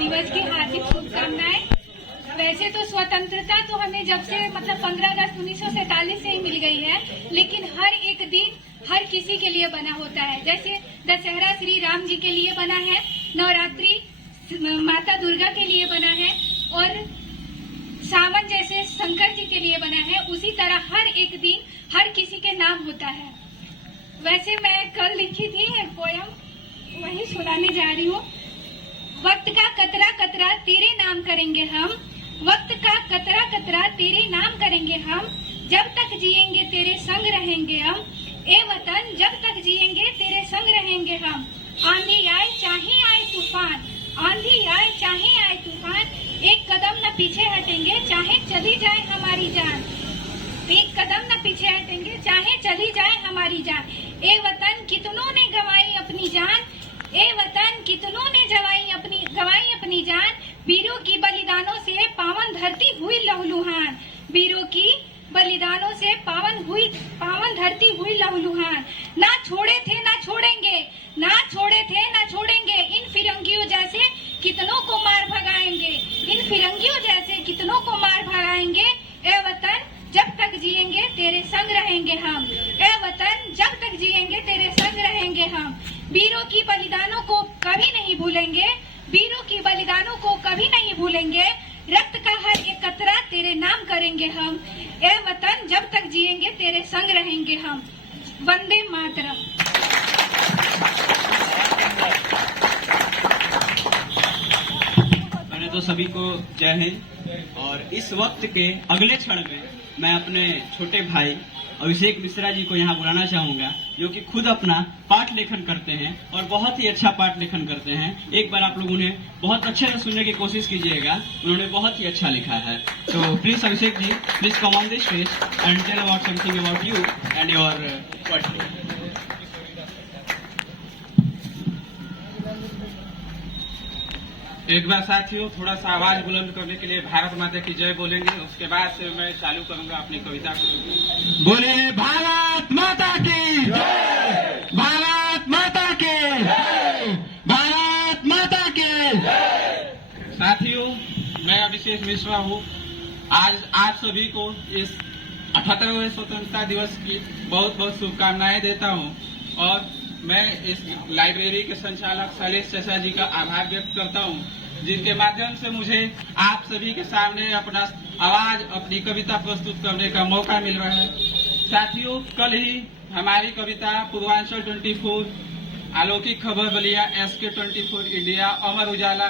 दिवस की हार्दिक शुभकामनाएं। वैसे तो स्वतंत्रता तो हमें जब से 15 अगस्त 1947 से ही मिल गई है, लेकिन हर एक दिन हर किसी के लिए बना होता है। जैसे दशहरा श्री राम जी के लिए बना है, नवरात्रि माता दुर्गा के लिए बना है और सावन जैसे शंकर जी के लिए बना है। उसी तरह हर एक दिन हर किसी के नाम होता है। वैसे मैं कल लिखी थी एक पोयम, वही सुनाने जा रही हूँ। वक्त का कतरा कतरा तेरे नाम करेंगे हम, वक्त का कतरा कतरा तेरे नाम करेंगे हम, जब तक जिएंगे तेरे संग रहेंगे हम, ए वतन जब तक जिएंगे तेरे संग रहेंगे हम। आंधी आए चाहे आए तूफान, आंधी आए चाहे आए तूफान, एक कदम न पीछे हटेंगे चाहे चली जाए हमारी जान, एक कदम न पीछे हटेंगे चाहे चली जाए हमारी जान। ए वतन कितनों ने गंवाई अपनी जान, ए वतन कितनों ने गंवाई अपनी जान, वीरों की बलिदानों से पावन धरती हुई लहूलुहान, वीरों की बलिदानों से पावन धरती हुई लहूलुहान। ना छोड़े थे ना छोड़ेंगे, ना छोड़े थे ना छोड़ेंगे, इन फिरंगियों जैसे कितनों को मार भगाएंगे, इन फिरंगियों जैसे कितनों को मार भगाएंगे। ए वतन जब तक जिएंगे तेरे संग रहेंगे हम, ए वतन जब तक जिएंगे तेरे संग रहेंगे हम। वीरों की बलिदानों को कभी नहीं भूलेंगे, वीरों की बलिदानों को कभी नहीं भूलेंगे, रक्त का हर एक कतरा तेरे नाम करेंगे हम, ए वतन जब तक जिएंगे तेरे संग रहेंगे हम। वंदे मातरम। मैंने तो सभी को जय हिंद। और इस वक्त के अगले क्षण में मैं अपने छोटे भाई अभिषेक मिश्रा जी को यहाँ बुलाना चाहूंगा, जो कि खुद अपना पाठ लेखन करते हैं और बहुत ही अच्छा पाठ लेखन करते हैं। एक बार आप लोग उन्हें बहुत अच्छे से सुनने की कोशिश कीजिएगा, उन्होंने बहुत ही अच्छा लिखा है। तो please Abhishek ji, please come on this stage and tell about something about you and your poetry. एक बार साथियों थोड़ा सा आवाज बुलंद करने के लिए भारत माता की जय बोलेंगे, उसके बाद से मैं चालू करूंगा अपनी कविता को। बोले भारत माता की जय, भारत माता की जय, भारत माता की जय। साथियों, मैं अभिषेक मिश्रा हूँ। आज आप सभी को इस 78वें स्वतंत्रता दिवस की बहुत बहुत शुभकामनाएं देता हूँ और मैं इस लाइब्रेरी के संचालक शैलेश चाचा जी का आभार व्यक्त करता हूँ, जिनके माध्यम से मुझे आप सभी के सामने अपना आवाज, अपनी कविता प्रस्तुत करने का मौका मिल रहा है। साथियों, कल ही हमारी कविता पूर्वांचल 24, अलौकिक खबर बलिया, SK 24 इंडिया, अमर उजाला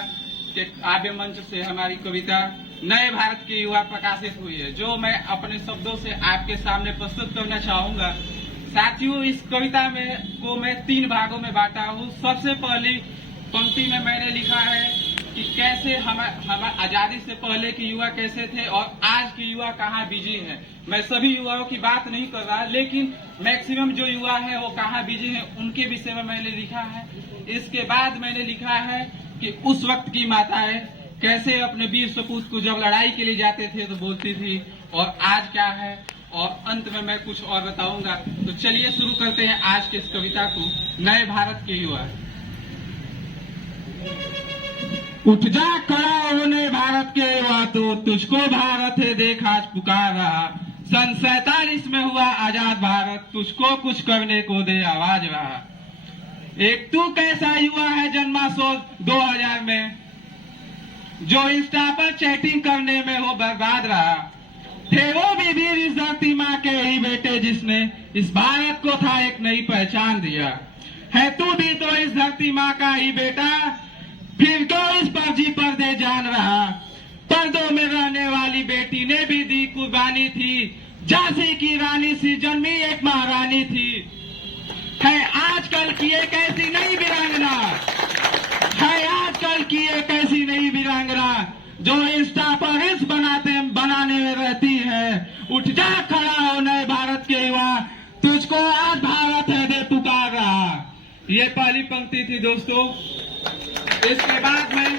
के काव्य मंच से हमारी कविता नए भारत के युवा प्रकाशित हुई है, जो मैं अपने शब्दों से आपके सामने प्रस्तुत करना चाहूंगा। साथियों, इस कविता को मैं 3 भागों में बांटा हूँ। सबसे पहली पंक्ति में मैंने लिखा है कि कैसे हम आजादी से पहले के युवा कैसे थे और आज के युवा कहाँ बिजी है। मैं सभी युवाओं की बात नहीं कर रहा, लेकिन मैक्सिमम जो युवा है वो कहाँ बिजी है, उनके विषय में मैंने लिखा है। इसके बाद मैंने लिखा है कि उस वक्त की माताएं कैसे अपने वीर सपूत को जब लड़ाई के लिए जाते थे तो बोलती थी, और आज क्या है, और अंत में मैं कुछ और बताऊंगा। तो चलिए शुरू करते हैं आज के इस कविता को। नए भारत के युवा। उठ जा खड़ा होने भारत के युवा, तो तुझको भारत है देख आज पुकार रहा। सन 47 में हुआ आजाद भारत, तुझको कुछ करने को दे आवाज रहा। एक तू कैसा युवा है जन्मा 2000 में, जो इंस्टा पर चैटिंग करने में हो बर्बाद रहा। थे वो भी वीर इस धरती माँ के ही बेटे, जिसने इस भारत को था एक नई पहचान दिया। है तू भी तो इस धरती माँ का ही बेटा, फिर क्यों इस पर जी पर्दे जान रहा। पर्दों में रहने वाली बेटी ने भी दी कुर्बानी थी, झांसी की रानी सी जन्मी एक महारानी थी। है आजकल की एक ऐसी नई वीरांगना, है आजकल की एक ऐसी नई वीरांगना, जो इंस्टा पर रील्स बनाने में रहती है। उठ जा खड़ा हो नए भारत के युवा, तुझको आज भारत है दे पुकार रहा। ये पहली पंक्ति थी दोस्तों। इसके बाद मैं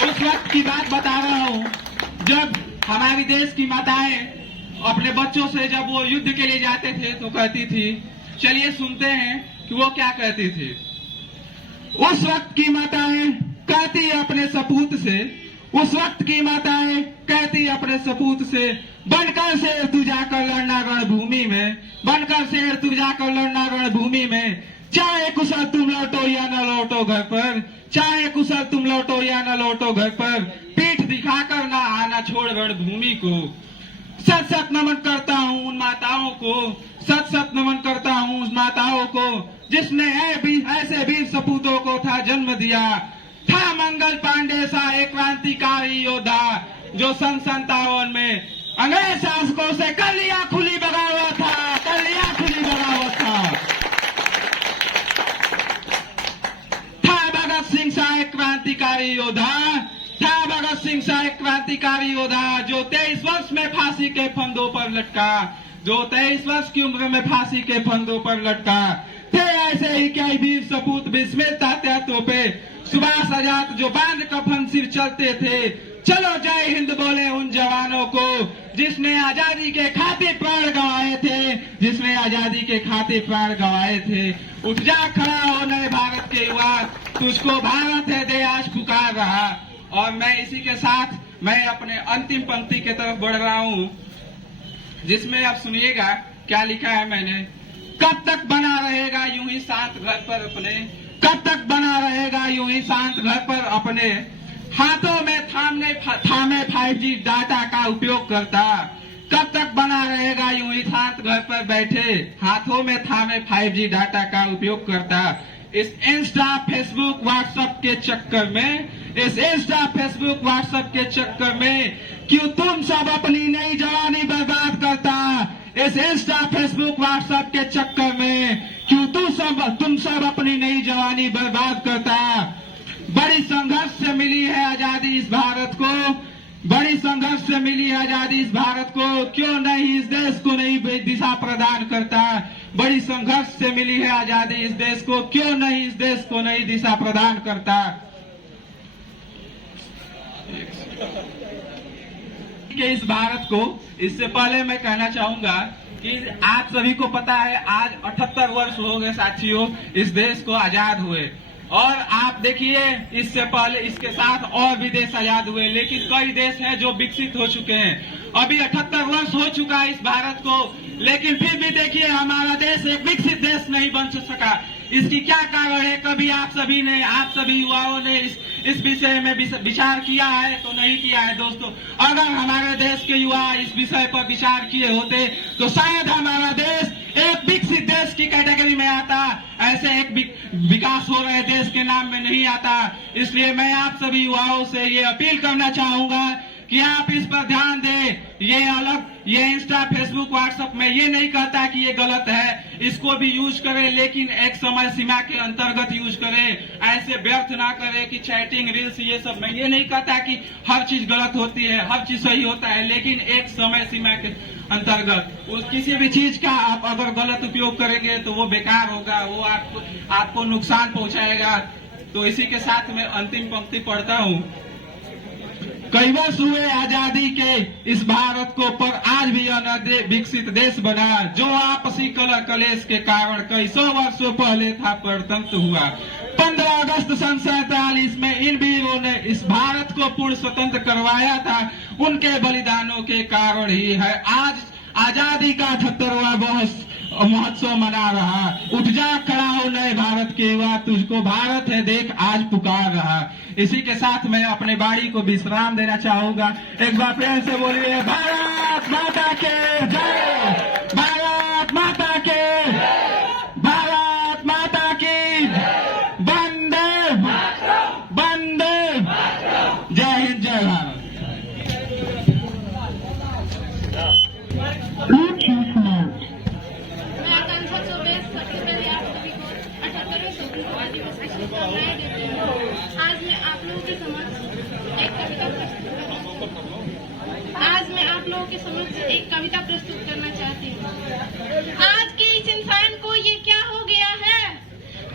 उस वक्त की बात बता रहा हूँ जब हमारी देश की माताएं अपने बच्चों से जब वो युद्ध के लिए जाते थे तो कहती थी, चलिए सुनते हैं कि वो क्या कहती थी। उस वक्त की माताएं कहती अपने सपूत से, उस वक्त की माताएं कहती अपने सपूत से, बनकर शेर तू जाकर लड़ना रणभूमि में, बनकर शेर तू जाकर लड़ना रणभूमि में, चाहे कुशल तुम लौटो या न लौटो घर पर, चाहे कुशल तुम लौटो या न लौटो घर पर, पीठ दिखाकर ना आना छोड़ रणभूमि को। सत सत नमन करता हूँ उन माताओं को, सत सत नमन करता हूँ उन माताओं को, जिसने ऐसे वीर सपूतों को था जन्म दिया। था मंगल पांडे सा एक क्रांतिकारी योद्धा, जो सन 57 में अंग्रेज शासकों से कलिया खुली बगावत था, कलिया खुली बगावत था। भगत सिंह सा एक क्रांतिकारी योद्धा, था भगत सिंह सा एक क्रांतिकारी योद्धा, जो 23 वर्ष में फांसी के फंदों पर लटका, जो 23 वर्ष की उम्र में फांसी के फंदों पर लटका। थे ऐसे ही कई वीर सपूत बिस्मिल तात्या तोपे, सुभाष आजाद जो बांध कफन सिर चलते थे। चलो जय हिंद बोले उन जवानों को, जिसने आजादी के खातिर प्राण गंवाए थे, जिसने आजादी के खातिर प्राण गंवाए थे। उठ जा खड़ा हो नए भारत के युवा, तुझको भारत है दे आज पुकार रहा। और मैं इसी के साथ मैं अपने अंतिम पंक्ति की तरफ बढ़ रहा हूँ, जिसमें आप सुनिएगा क्या लिखा है मैंने। कब तक बना रहेगा यूं ही शांत घर पर अपने, कब तक बना रहेगा यूं ही शांत घर पर अपने, हाथों में थामे 5G डाटा का उपयोग करता। कब तक बना रहेगा यूं ही शांत घर पर बैठे, हाथों में थामे 5G डाटा का उपयोग करता। इस इंस्टा फेसबुक व्हाट्सएप के चक्कर में, इस इंस्टा फेसबुक व्हाट्सएप के चक्कर में क्यों तुम सब अपनी नई जवानी बर्बाद करता। इस इंस्टा फेसबुक व्हाट्सएप के चक्कर में क्यों तुम सब अपनी नई जवानी बर्बाद करता। बड़ी संघर्ष से मिली है आजादी इस भारत को, बड़ी संघर्ष से मिली है आजादी इस भारत को, क्यों नहीं इस देश को नई दिशा प्रदान करता। बड़ी संघर्ष से मिली है आजादी इस देश को, क्यों नहीं इस देश को नई दिशा प्रदान करता। कि इस भारत को, इससे पहले मैं कहना चाहूंगा कि आप सभी को पता है आज 78 वर्ष हो गए साथियों इस देश को आजाद हुए। और आप देखिए इससे पहले इसके साथ और भी देश आजाद हुए, लेकिन कई देश हैं जो विकसित हो चुके हैं। अभी 78 वर्ष हो चुका है इस भारत को, लेकिन फिर भी देखिए हमारा देश एक विकसित देश नहीं बन सका। इसकी क्या कारण है? कभी आप सभी युवाओं ने इस विषय में विचार किया है? तो नहीं किया है दोस्तों। अगर हमारे देश के युवा इस विषय पर विचार किए होते तो शायद हमारा देश एक विकसित देश की कैटेगरी में आता, ऐसे एक विकास हो रहे देश के नाम में नहीं आता। इसलिए मैं आप सभी युवाओं से ये अपील करना चाहूंगा कि आप इस पर ध्यान दें। ये इंस्टा फेसबुक व्हाट्सएप में ये नहीं कहता कि ये गलत है, इसको भी यूज करें, लेकिन एक समय सीमा के अंतर्गत यूज करें। ऐसे व्यर्थ ना करें कि चैटिंग रील्स ये सब। मैं ये नहीं कहता कि हर चीज गलत होती है, हर चीज सही होता है, लेकिन एक समय सीमा के अंतर्गत। किसी भी चीज का आप अगर गलत उपयोग करेंगे तो वो बेकार होगा, वो आपको नुकसान पहुंचाएगा। तो इसी के साथ मैं अंतिम पंक्ति पढ़ता हूँ। कई वर्ष हुए आजादी के इस भारत को, पर आज भी यह विकसित देश बना, जो आपसी कलेश के कारण कई सौ वर्षों पहले था परतंत्र हुआ। 15 अगस्त सन 47 में इन वीरों ने इस भारत को पूर्ण स्वतंत्र करवाया था। उनके बलिदानों के कारण ही है आज आजादी का 78वां महोत्सव मना रहा। उठ जा खड़ा हो नए भारत के युवा, तुझको भारत है देख आज पुकार रहा। इसी के साथ मैं अपने बाड़ी को विश्राम देना चाहूंगा। एक बार प्यार से बोलिए भारत माता के जय, भारत माता के, भारत माता की वंदे वंदे, जय हिंद जय भारत। आज मैं आप लोगों के समक्ष एक कविता प्रस्तुत करना चाहती हूँ। आज के इस इंसान को ये क्या हो गया है,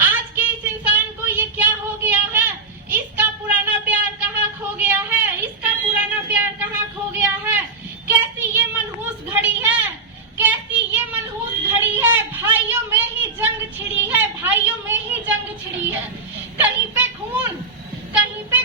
आज के इस इंसान को ये क्या हो गया है, इसका पुराना प्यार कहाँ खो गया है, इसका पुराना प्यार कहाँ खो गया है। कैसी ये मनहूस घड़ी है, कैसी ये मनहूस घड़ी है, भाइयों में ही जंग छिड़ी है, भाइयों में ही जंग छिड़ी है। कहीं पे खून, कहीं पे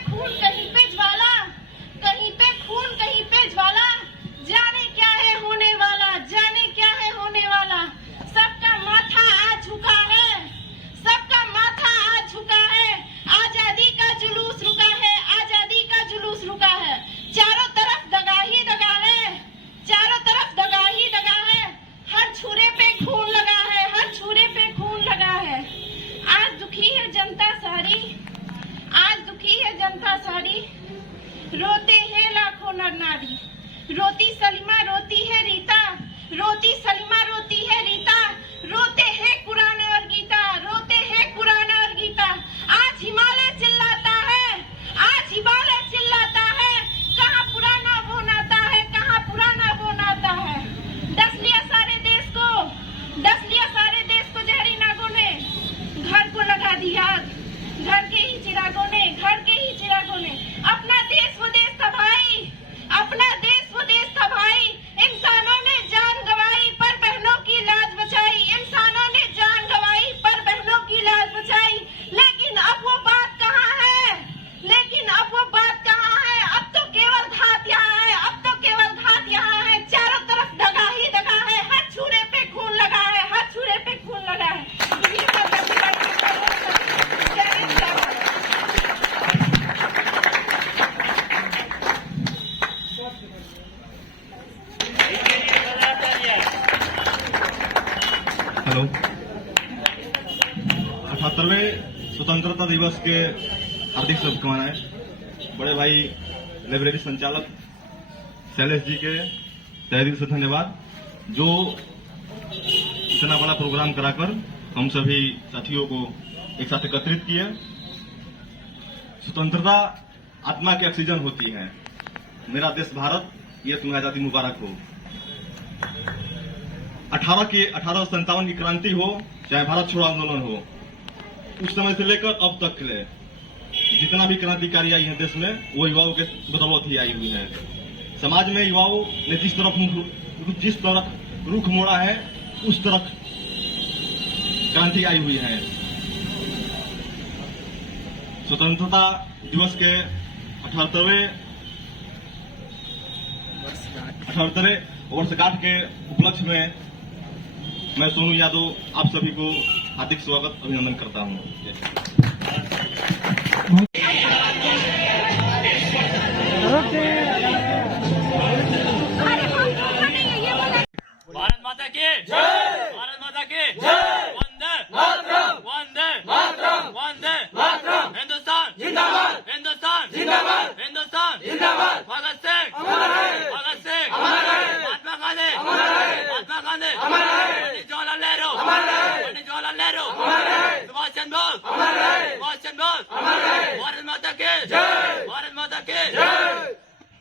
रोते हैं लाखों नर नारी। रोती सलीमा रोती है रीता, रोती सलीमा रोती है रीता, रोते हैं कुरान और गीता, रोते हैं कुरान और गीता। आज हिमालय चिल्लाता है, आज हिमालय चिल्लाता है, कहाँ पुराना वो नाता है, कहाँ पुराना वो नाता है। डस लिया सारे देश को, डस लिया सारे देश को जहरी नागों ने, घर को लगा दी आग, घर के ही चिरागों ने, घर के ही चिरागों ने। अपना देश वो देश था भाई, अपना देश वो देश था भाई। इंसानों ने जान गंवाई पर बहनों की लाज बचाई, इंसानों ने जान गंवाई पर बहनों की लाज बचाई। लेकिन अब वो बात कहाँ है, लेकिन अब वो बात कहाँ है। अब तो केवल घात यहाँ है, अब तो केवल घात यहाँ है। चारों तरफ दगा ही दगा है, हर छुरे पे खून लगा है, हर छुरे पे खून लगा है। इन्हीं पर हेलो, 78वें स्वतंत्रता दिवस के हार्दिक शुभकामनाएं। बड़े भाई लाइब्रेरी संचालक शैलेश जी के तहे दिल से धन्यवाद, जो इतना बड़ा प्रोग्राम कराकर हम सभी साथियों को एक साथ एकत्रित किए। स्वतंत्रता आत्मा की ऑक्सीजन होती है। मेरा देश भारत, ये तुम्हें आजादी मुबारक हो। 1857 की क्रांति हो, चाहे भारत छोड़ो आंदोलन हो, उस समय से लेकर अब तक के जितना भी क्रांतिकारी आई है देश में, वो युवाओं के बदौलत ही आई हुई है। समाज में युवाओं ने जिस तरफ रुख मोड़ा है, उस तरफ क्रांति आई हुई है। स्वतंत्रता दिवस के 78वें वर्षगांठ के उपलक्ष्य में मैं सोनू यादव आप सभी को हार्दिक स्वागत अभिनंदन करता हूं। भारत माता की जय, भारत माता की जय। वंदे मातरम, वंदे मातरम, वंदे मातरम। हिंदुस्तान जिंदाबाद, हिंदुस्तान जिंदाबाद, हिंदुस्तान जिंदाबाद। भगत सिंह अमर है, भगत सिंह अमर है, महात्मा गांधी अमर है, महात्मा गांधी अमर है, पंडित जवाहरलाल नेहरू अमर है, पंडित जवाहरलाल नेहरू अमर है, सुभाष चंद्र बोस अमर है, सुभाष चंद्र बोस अमर है। भारत माता